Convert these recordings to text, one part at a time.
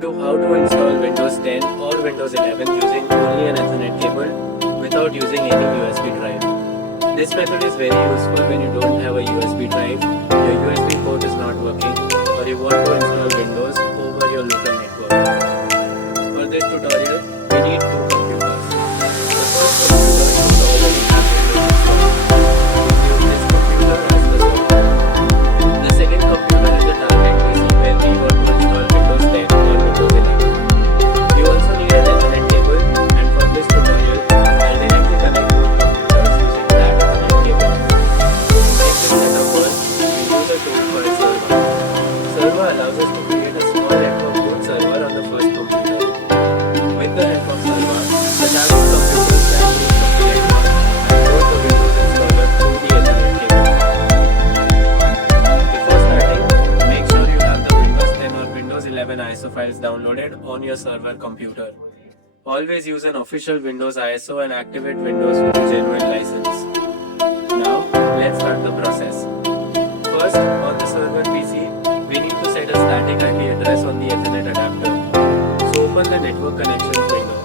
to how to install Windows 10 or Windows 11 using only an Ethernet cable without using any USB drive. This method is very useful when you don't have a USB drive, your USB port is not working, or you want to install Windows over your local network. For this tutorial, we need two computers. The first computer should already have Windows installed. We use this computer as the server. The second computer is the target PC where we want to install Windows 10 or Windows 11. You also need an Ethernet cable, and for this tutorial, I'll directly connect both computers using that Ethernet cable. To make this setup work, we use a tool called server. Server allows us to create a small network boot server on the first computer. With the help of server, the target computers can use the network and load the Windows installer through the Ethernet cable. Before starting, make sure you have the Windows 10 or Windows 11 ISO files downloaded on your server computer. Always use an official Windows ISO and activate Windows with a genuine license. Now, let's start the process. First, on the server PC, we need to set a static IP address on the Ethernet adapter. So open the network connections window.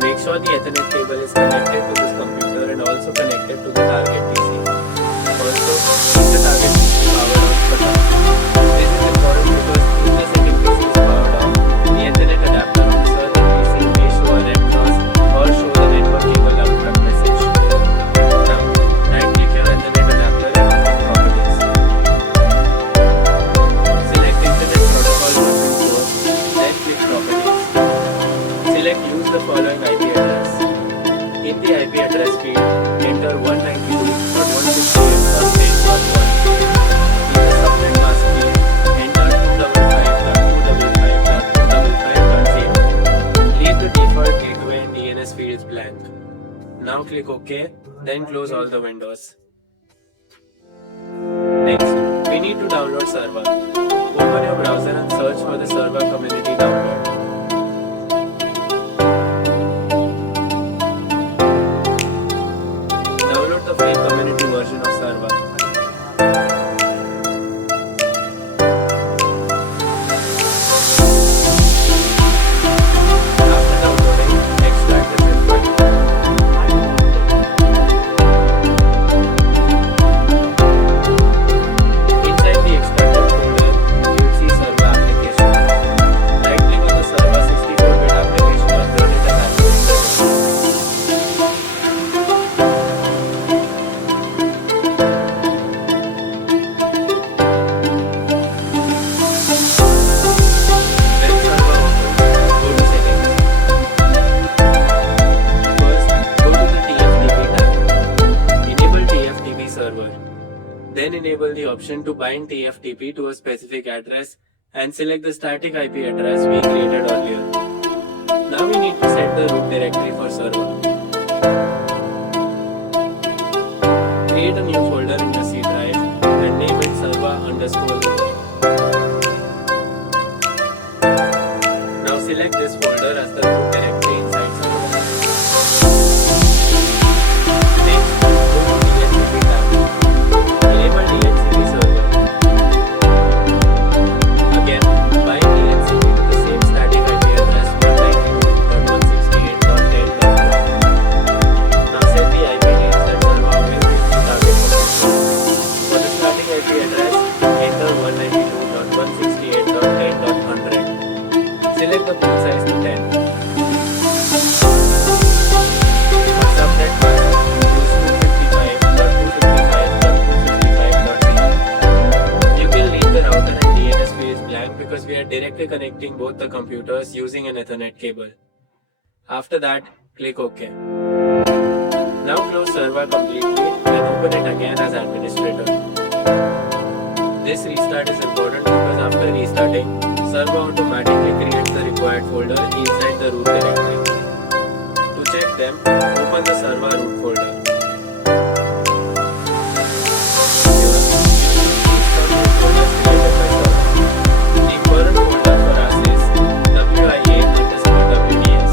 Make sure the Ethernet cable is connected to this computer and also connected to the target PC. Also, keep the target PC powered on for now. This is important because if the second PC is powered on, the Ethernet adapter on the server PC may show a red cross or show the network cable output message. Now, right-click your Ethernet adapter and open Properties. Select Internet Protocol version 4, then click Properties. Select Use the following IP address. In the IP address field, enter 192.168.10.1. In the subnet mask field, enter 255.255.255.0. Leave the default gateway and DNS fields blank. Now click OK, then close all the windows. Next, we need to download server. Open your browser and search for the server community download. Download the free community version of server. After downloading, extract the zip file. Inside the extracted folder, you'll see server application. Right-click on the server 64-bit application and run it as administrator. When server opens, go to settings. First, go to the TFTP tab. Enable TFTP server. Then enable the option to bind TFTP to a specific address and select the static IP address we created earlier. Now we need to set the root directory for server. Create a new folder in your C drive and name it server_root. Now select this folder as the root directory inside server. Next, go to DHCP tab. Enable DHCP server. Again, bind DHCP to the same static IP address 192.168.10.1. Now set the IP names that server will use to target computer. For the static IP address, enter 192.168.10.100. Select the port size to 10. For subnet mask, use 255.255.255.0. You can leave the router and DNS fields blank because we are directly connecting both the computers using an Ethernet cable. After that, click OK. Now close server completely and open it again as administrator. This restart is important because after restarting, server automatically creates the required folder inside the root directory. To check them, open the server root folder. Here, you should see some root folders created by server. The current folder for us is WIA_WDS.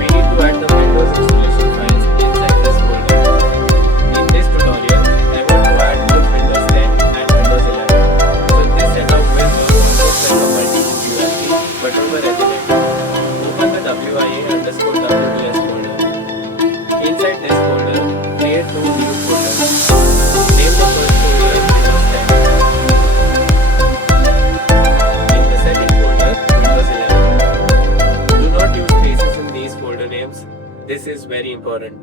We need to add the Windows installation files inside this folder. In this tutorial, I want to add both Windows 10 and Windows 11. So this setup will work on both like a multi-boot USB is very important.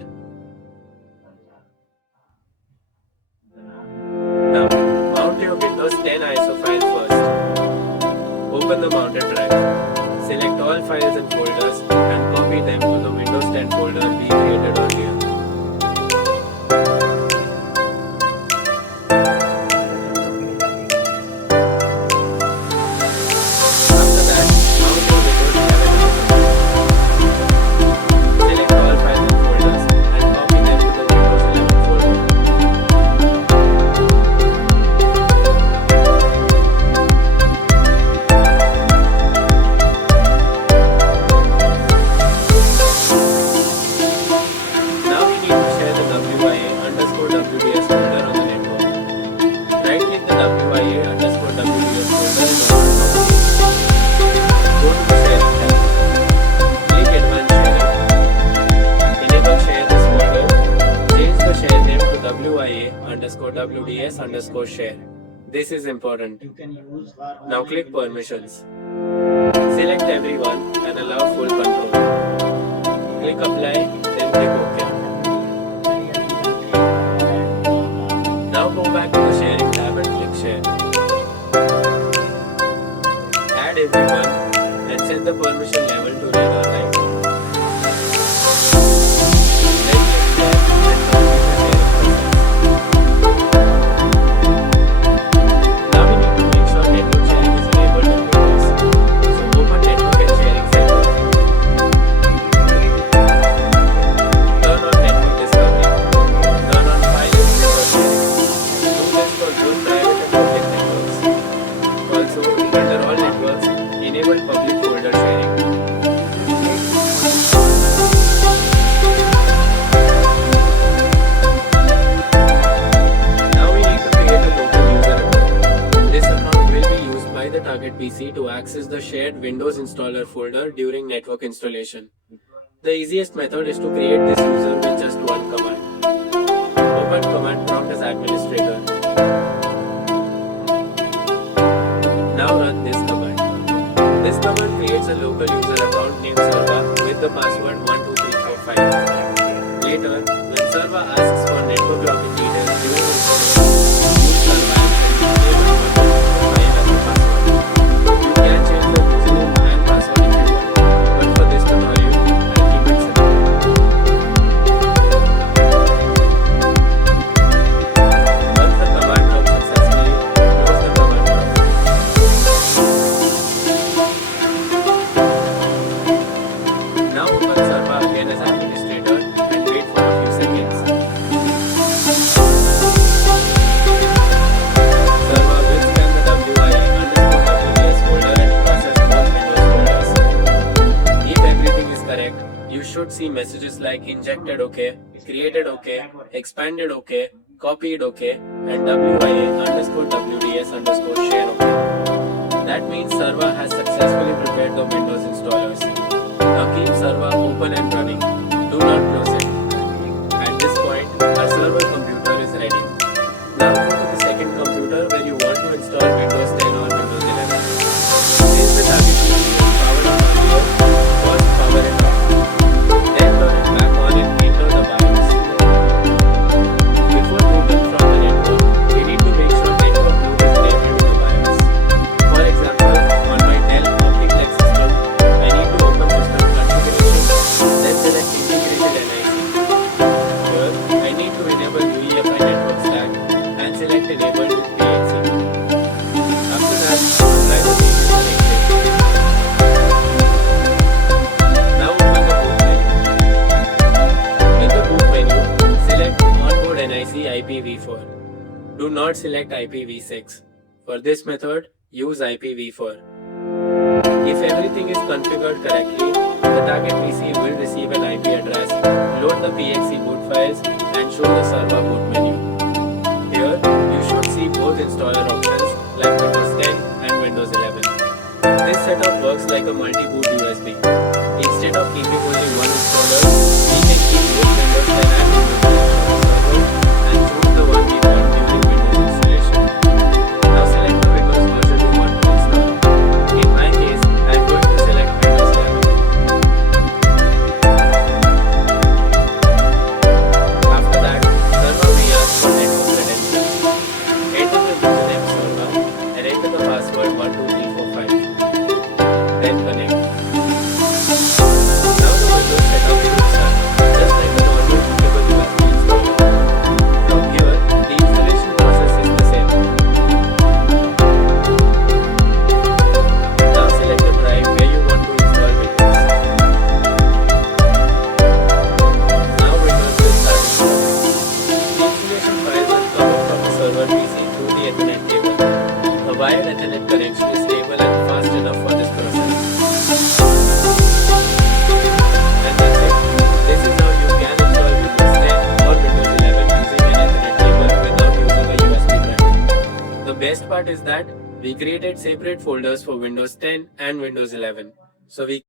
Now, mount your Windows 10 ISO file first. Open the mounted drive. Select all files and folders and copy them to the Windows 10 folder we created earlier. After that, mount your Windows 11 ISO. Select all files and folders and copy them to the Windows 11 folder. Now we need to share the WIA_WDS folder on the network. Right click the WIA_WDS folder in order to copy. Go to the sharing tab. Click advanced sharing. Enable share this folder. Change the share name to WIA_WDS_share. This is important. Now click permissions. Select everyone and allow full control. Click apply, then click OK. Now go back to the sharing tab and click share. Add everyone and set the permission level to read or write. Then click share and complete the sharing process. Now we need to make sure network sharing is enabled in Windows. So open Network and Sharing Center. Turn on Network Discovery. Turn on File and Folder Sharing. Do this for both private and public networks. Also, under all networks, enable public folder sharing. Now we need to create a local user account. This account will be used by the target PC to access the shared Windows installer folder during network installation. The easiest method is to create this user with just one command. Open command prompt as administrator. Now run this command. This command creates a local user account named Sarva with the password 12345. Later, when Sarva asks for network login details during installation, use Sarva and enable 12345 as the password. You can change the username and password if you want, but for this tutorial, I'll keep it simple. Once the command runs successfully, close the command prompt. Now open Sarva again as administrator and wait for a few seconds. Sarva will scan the WIA_WDS folder and process both Windows folders. If everything is correct, you should see messages like injected OK, created OK, expanded OK, copied OK, and WIA_WDS_share OK. That means Sarva has successfully prepared the Windows installers. Now keep Sarva open and running. Do not close it. At this point, our server computer is ready. Now go to the second computer where you want to install Windows 10 or Windows 11. Since the target PC was powered on earlier, first power it off. Then turn it back on and enter the BIOS. Before booting from the network, we need to make sure network boot is enabled in the BIOS. For example, on my Dell Optiplex system, I need to open system configuration, then select integrated NIC. Here, I need to enable UEFI network stack and select enable with PHC. After that, apply the changes and exit. Now open the boot menu. In the boot menu, select onboard NIC IPv4. Do not select IPv6. For this method, use IPv4. If everything is configured correctly, the target PC will receive an IP address, load the PXE boot files, and show the Sarva boot menu. Here, you should see both installer options like Windows 10 and Windows 11. This setup works like a multi-boot USB. Instead of keeping only one installer, we can keep both Windows 10 and Windows 11 on the server and choose the one we want during Windows installation. Now select the Windows version you want to install. In my case, I am going to select Windows 11. then connect. Now the Windows setup will start, just like a normal bootable USB installer. From here, the installation process is the same. Now select the drive where you want to install Windows. Now Windows will start installing. The installation file will come from the server PC through the Ethernet cable. A wired Ethernet connection is stable and fast enough for this process. And that's it. This is how you can install Windows 10 or Windows 11 using an Ethernet cable without using a USB drive. The best part is that we created separate folders for Windows 10 and Windows 11. So we